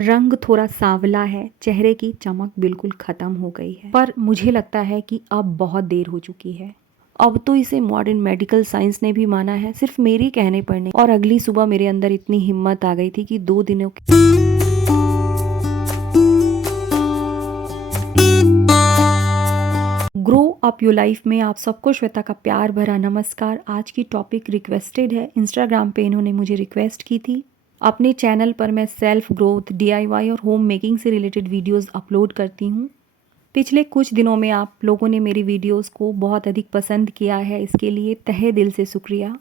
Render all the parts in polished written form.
रंग थोड़ा सांवला है, चेहरे की चमक बिल्कुल खत्म हो गई है। पर मुझे लगता है कि अब बहुत देर हो चुकी है। अब तो इसे मॉडर्न मेडिकल साइंस ने भी माना है, सिर्फ मेरे कहने पर नहीं। और अगली सुबह मेरे अंदर इतनी हिम्मत आ गई थी कि 2 दिनों ग्रो अप योर लाइफ में आप सबको श्वेता का प्यार भरा नमस्कार। आज की टॉपिक रिक्वेस्टेड है। इंस्टाग्राम पे इन्होंने मुझे रिक्वेस्ट की थी। अपने चैनल पर मैं सेल्फ ग्रोथ, डीआईवाई और होम मेकिंग से रिलेटेड वीडियोस अपलोड करती हूँ। पिछले कुछ दिनों में आप लोगों ने मेरी वीडियोस को बहुत अधिक पसंद किया है, इसके लिए तहे दिल से शुक्रिया।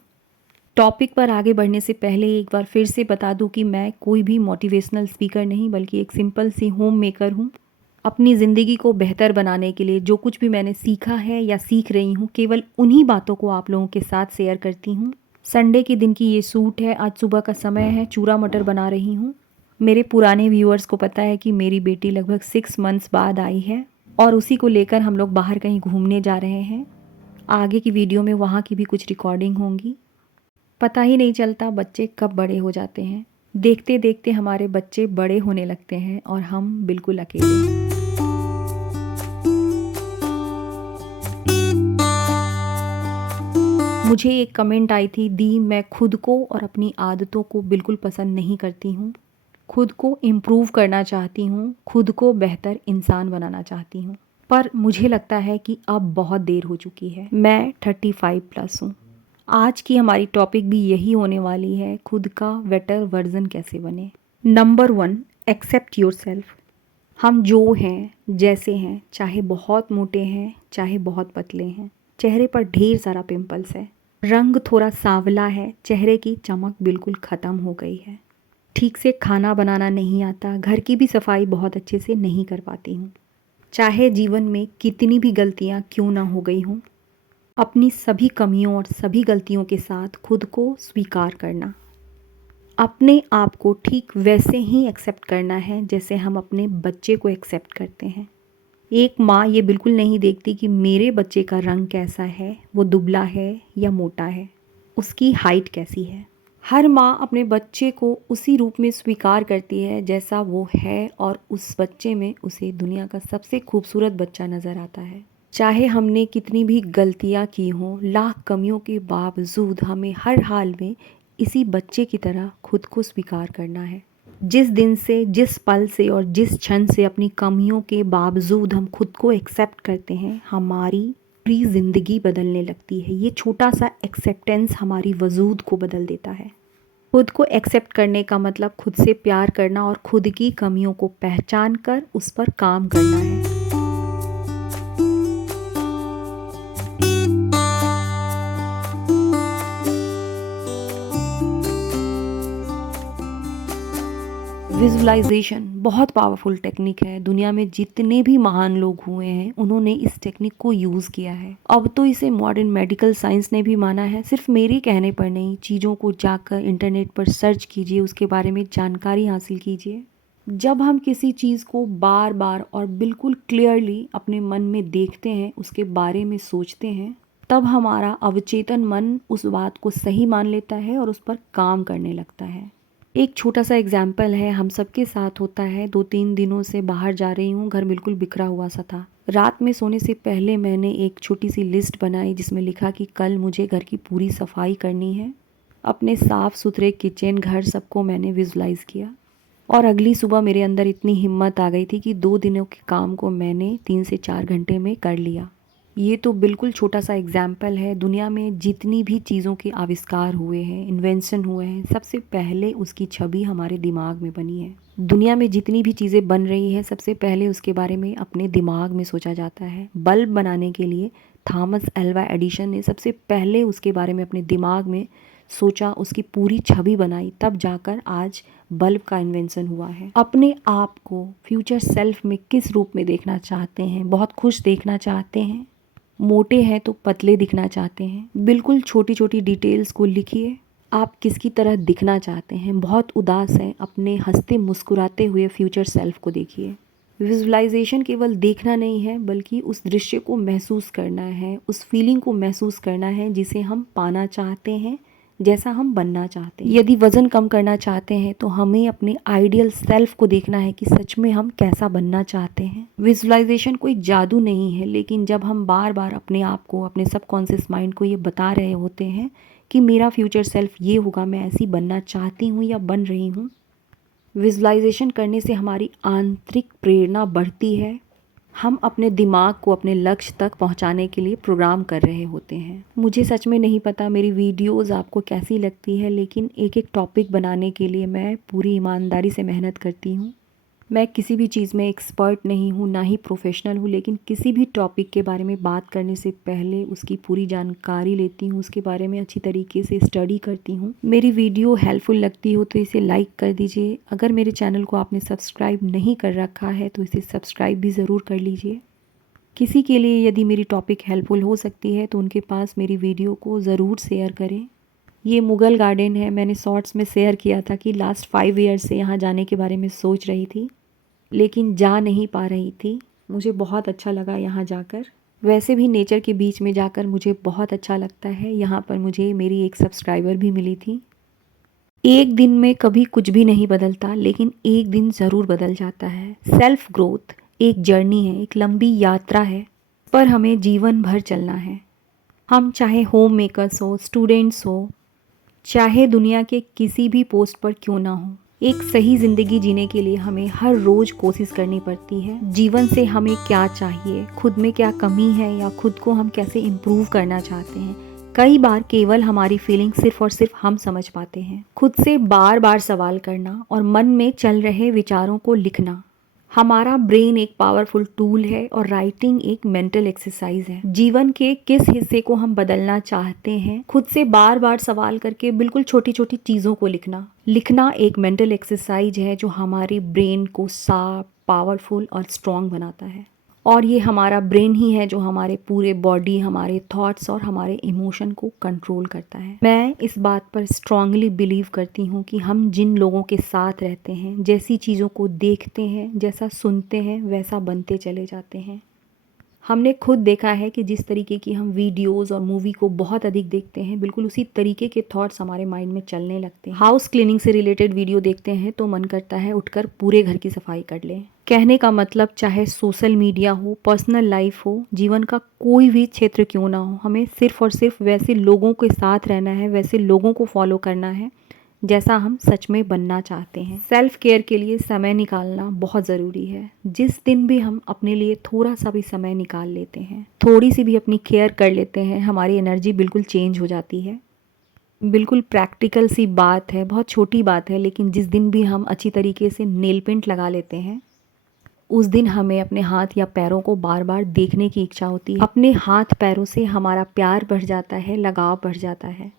टॉपिक पर आगे बढ़ने से पहले एक बार फिर से बता दूं कि मैं कोई भी मोटिवेशनल स्पीकर नहीं बल्कि एक सिंपल सी होम मेकर हूँ। अपनी ज़िंदगी को बेहतर बनाने के लिए जो कुछ भी मैंने सीखा है या सीख रही हूँ, केवल उन्हीं बातों को आप लोगों के साथ शेयर करती हूँ। संडे के दिन की ये शूट है। आज सुबह का समय है, चूरा मटर बना रही हूँ। मेरे पुराने व्यूअर्स को पता है कि मेरी बेटी लगभग 6 मंथ्स बाद आई है और उसी को लेकर हम लोग बाहर कहीं घूमने जा रहे हैं। आगे की वीडियो में वहाँ की भी कुछ रिकॉर्डिंग होंगी। पता ही नहीं चलता बच्चे कब बड़े हो जाते हैं। देखते देखते हमारे बच्चे बड़े होने लगते हैं और हम बिल्कुल अकेले। मुझे एक कमेंट आई थी, दी मैं खुद को और अपनी आदतों को बिल्कुल पसंद नहीं करती हूँ। खुद को इम्प्रूव करना चाहती हूँ, खुद को बेहतर इंसान बनाना चाहती हूँ। पर मुझे लगता है कि अब बहुत देर हो चुकी है। मैं 35 प्लस हूँ। आज की हमारी टॉपिक भी यही होने वाली है, खुद का बेटर वर्जन कैसे बने। Number 1, accept yourself. हम जो हैं, जैसे हैं, चाहे बहुत मोटे हैं, चाहे बहुत पतले हैं, चेहरे पर ढेर सारा पिंपल्स है, रंग थोड़ा सांवला है, चेहरे की चमक बिल्कुल ख़त्म हो गई है, ठीक से खाना बनाना नहीं आता, घर की भी सफाई बहुत अच्छे से नहीं कर पाती हूँ। चाहे जीवन में कितनी भी गलतियाँ क्यों ना हो गई हों, अपनी सभी कमियों और सभी गलतियों के साथ खुद को स्वीकार करना, अपने आप को ठीक वैसे ही एक्सेप्ट करना है जैसे हम अपने बच्चे को एक्सेप्ट करते हैं। एक माँ ये बिल्कुल नहीं देखती कि मेरे बच्चे का रंग कैसा है, वो दुबला है या मोटा है, उसकी हाइट कैसी है। हर माँ अपने बच्चे को उसी रूप में स्वीकार करती है जैसा वो है और उस बच्चे में उसे दुनिया का सबसे खूबसूरत बच्चा नज़र आता है। चाहे हमने कितनी भी गलतियाँ की हों, लाख कमियों के बावजूद हमें हर हाल में इसी बच्चे की तरह खुद को स्वीकार करना है। जिस दिन से, जिस पल से और जिस क्षण से अपनी कमियों के बावजूद हम खुद को एक्सेप्ट करते हैं, हमारी पूरी ज़िंदगी बदलने लगती है। ये छोटा सा एक्सेप्टेंस हमारी वजूद को बदल देता है। खुद को एक्सेप्ट करने का मतलब खुद से प्यार करना और खुद की कमियों को पहचान कर उस पर काम करना है। विजुअलाइजेशन बहुत पावरफुल टेक्निक है। दुनिया में जितने भी महान लोग हुए हैं उन्होंने इस टेक्निक को यूज़ किया है। अब तो इसे मॉडर्न मेडिकल साइंस ने भी माना है, सिर्फ मेरे कहने पर नहीं। चीज़ों को जाकर इंटरनेट पर सर्च कीजिए, उसके बारे में जानकारी हासिल कीजिए। जब हम किसी चीज़ को बार बार और बिल्कुल क्लियरली अपने मन में देखते हैं, उसके बारे में सोचते हैं, तब हमारा अवचेतन मन उस बात को सही मान लेता है और उस पर काम करने लगता है। एक छोटा सा एग्जाम्पल है, हम सबके साथ होता है। 2-3 दिनों से बाहर जा रही हूँ, घर बिल्कुल बिखरा हुआ सा था। रात में सोने से पहले मैंने एक छोटी सी लिस्ट बनाई जिसमें लिखा कि कल मुझे घर की पूरी सफाई करनी है। अपने साफ़ सुथरे किचन, घर सबको मैंने विजुलाइज़ किया और अगली सुबह मेरे अंदर इतनी हिम्मत आ गई थी कि 2 दिनों के काम को मैंने 3 से 4 घंटे में कर लिया। ये तो बिल्कुल छोटा सा एग्जाम्पल है। दुनिया में जितनी भी चीज़ों के आविष्कार हुए हैं, इन्वेंशन हुए हैं, सबसे पहले उसकी छवि हमारे दिमाग में बनी है। दुनिया में जितनी भी चीज़ें बन रही हैं, सबसे पहले उसके बारे में अपने दिमाग में सोचा जाता है। बल्ब बनाने के लिए थॉमस एल्वा एडिसन ने सबसे पहले उसके बारे में अपने दिमाग में सोचा, उसकी पूरी छवि बनाई, तब जाकर आज बल्ब का इन्वेंशन हुआ है। अपने आप को फ्यूचर सेल्फ में किस रूप में देखना चाहते हैं? बहुत खुश देखना चाहते हैं? मोटे हैं तो पतले दिखना चाहते हैं? बिल्कुल छोटी छोटी डिटेल्स को लिखिए। आप किसकी तरह दिखना चाहते हैं? बहुत उदास हैं, अपने हंसते मुस्कुराते हुए फ्यूचर सेल्फ को देखिए। विजुअलाइजेशन केवल देखना नहीं है बल्कि उस दृश्य को महसूस करना है, उस फीलिंग को महसूस करना है जिसे हम पाना चाहते हैं, जैसा हम बनना चाहते हैं। यदि वज़न कम करना चाहते हैं तो हमें अपने आइडियल सेल्फ को देखना है कि सच में हम कैसा बनना चाहते हैं। विजुअलाइजेशन कोई जादू नहीं है, लेकिन जब हम बार बार अपने आप को, अपने सबकॉन्शियस माइंड को ये बता रहे होते हैं कि मेरा फ्यूचर सेल्फ ये होगा, मैं ऐसी बनना चाहती हूँ या बन रही हूँ। विजुअलाइजेशन करने से हमारी आंतरिक प्रेरणा बढ़ती है। हम अपने दिमाग को अपने लक्ष्य तक पहुंचाने के लिए प्रोग्राम कर रहे होते हैं। मुझे सच में नहीं पता मेरी वीडियोस आपको कैसी लगती है, लेकिन एक एक टॉपिक बनाने के लिए मैं पूरी ईमानदारी से मेहनत करती हूँ। मैं किसी भी चीज़ में एक्सपर्ट नहीं हूँ, ना ही प्रोफेशनल हूँ, लेकिन किसी भी टॉपिक के बारे में बात करने से पहले उसकी पूरी जानकारी लेती हूँ, उसके बारे में अच्छी तरीके से स्टडी करती हूँ। मेरी वीडियो हेल्पफुल लगती हो तो इसे लाइक कर दीजिए। अगर मेरे चैनल को आपने सब्सक्राइब नहीं कर रखा है तो इसे सब्सक्राइब भी ज़रूर कर लीजिए। किसी के लिए यदि मेरी टॉपिक हेल्पफुल हो सकती है तो उनके पास मेरी वीडियो को ज़रूर शेयर करें। ये मुग़ल गार्डन है। मैंने शॉर्ट्स में शेयर किया था कि लास्ट 5 ईयर्स से यहाँ जाने के बारे में सोच रही थी, लेकिन जा नहीं पा रही थी। मुझे बहुत अच्छा लगा यहाँ जाकर। वैसे भी नेचर के बीच में जाकर मुझे बहुत अच्छा लगता है। यहाँ पर मुझे मेरी एक सब्सक्राइबर भी मिली थी। एक दिन में कभी कुछ भी नहीं बदलता, लेकिन एक दिन ज़रूर बदल जाता है। सेल्फ ग्रोथ एक जर्नी है, एक लंबी यात्रा है, पर हमें जीवन भर चलना है। हम चाहे होम मेकर्स हो, स्टूडेंट्स हो, चाहे दुनिया के किसी भी पोस्ट पर क्यों ना हो, एक सही ज़िंदगी जीने के लिए हमें हर रोज़ कोशिश करनी पड़ती है। जीवन से हमें क्या चाहिए, खुद में क्या कमी है, या खुद को हम कैसे इम्प्रूव करना चाहते हैं, कई बार केवल हमारी फीलिंग सिर्फ और सिर्फ हम समझ पाते हैं। खुद से बार बार सवाल करना और मन में चल रहे विचारों को लिखना। हमारा ब्रेन एक पावरफुल टूल है और राइटिंग एक मेंटल एक्सरसाइज है। जीवन के किस हिस्से को हम बदलना चाहते हैं, खुद से बार बार सवाल करके बिल्कुल छोटी छोटी चीज़ों को लिखना एक मेंटल एक्सरसाइज है जो हमारे ब्रेन को साफ, पावरफुल और स्ट्रॉन्ग बनाता है। और ये हमारा ब्रेन ही है जो हमारे पूरे बॉडी, हमारे थॉट्स और हमारे इमोशन को कंट्रोल करता है। मैं इस बात पर स्ट्रांगली बिलीव करती हूँ कि हम जिन लोगों के साथ रहते हैं, जैसी चीज़ों को देखते हैं, जैसा सुनते हैं, वैसा बनते चले जाते हैं। हमने खुद देखा है कि जिस तरीके की हम वीडियोस और मूवी को बहुत अधिक देखते हैं, बिल्कुल उसी तरीके के थॉट्स हमारे माइंड में चलने लगते हैं। हाउस क्लीनिंग से रिलेटेड वीडियो देखते हैं तो मन करता है उठकर पूरे घर की सफाई कर लें। कहने का मतलब, चाहे सोशल मीडिया हो, पर्सनल लाइफ हो, जीवन का कोई भी क्षेत्र क्यों ना हो, हमें सिर्फ और सिर्फ वैसे लोगों के साथ रहना है, वैसे लोगों को फॉलो करना है जैसा हम सच में बनना चाहते हैं। सेल्फ केयर के लिए समय निकालना बहुत ज़रूरी है। जिस दिन भी हम अपने लिए थोड़ा सा भी समय निकाल लेते हैं, थोड़ी सी भी अपनी केयर कर लेते हैं, हमारी एनर्जी बिल्कुल चेंज हो जाती है। बिल्कुल प्रैक्टिकल सी बात है, बहुत छोटी बात है, लेकिन जिस दिन भी हम अच्छी तरीके से नेल पेंट लगा लेते हैं, उस दिन हमें अपने हाथ या पैरों को बार बार देखने की इच्छा होती है। अपने हाथ पैरों से हमारा प्यार बढ़ जाता है, लगाव बढ़ जाता है।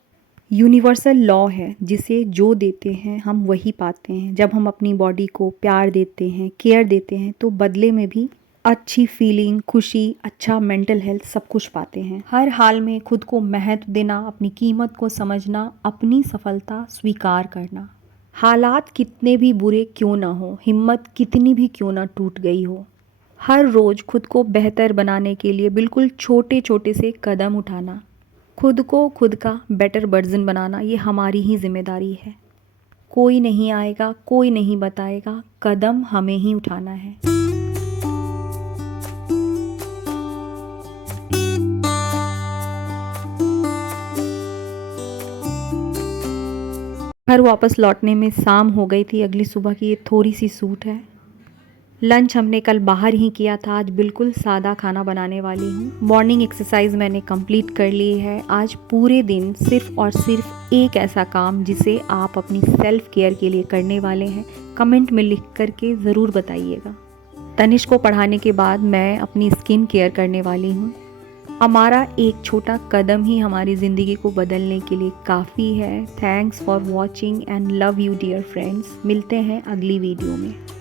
यूनिवर्सल लॉ है, जिसे जो देते हैं हम वही पाते हैं। जब हम अपनी बॉडी को प्यार देते हैं, केयर देते हैं, तो बदले में भी अच्छी फीलिंग, खुशी, अच्छा मेंटल हेल्थ सब कुछ पाते हैं। हर हाल में खुद को महत्व देना, अपनी कीमत को समझना, अपनी सफलता स्वीकार करना। हालात कितने भी बुरे क्यों ना हो, हिम्मत कितनी भी क्यों ना टूट गई हो, हर रोज़ खुद को बेहतर बनाने के लिए बिल्कुल छोटे छोटे से कदम उठाना, खुद को खुद का बेटर वर्जन बनाना, ये हमारी ही जिम्मेदारी है। कोई नहीं आएगा, कोई नहीं बताएगा, कदम हमें ही उठाना है। घर वापस लौटने में शाम हो गई थी। अगली सुबह की ये थोड़ी सी सूट है। लंच हमने कल बाहर ही किया था। आज बिल्कुल सादा खाना बनाने वाली हूँ। मॉर्निंग एक्सरसाइज मैंने कंप्लीट कर ली है। आज पूरे दिन सिर्फ और सिर्फ एक ऐसा काम जिसे आप अपनी सेल्फ केयर के लिए करने वाले हैं, कमेंट में लिख करके ज़रूर बताइएगा। तनिष्क को पढ़ाने के बाद मैं अपनी स्किन केयर करने वाली हूँ। हमारा एक छोटा कदम ही हमारी ज़िंदगी को बदलने के लिए काफ़ी है। Thanks for watching and love you dear friends. मिलते हैं अगली वीडियो में।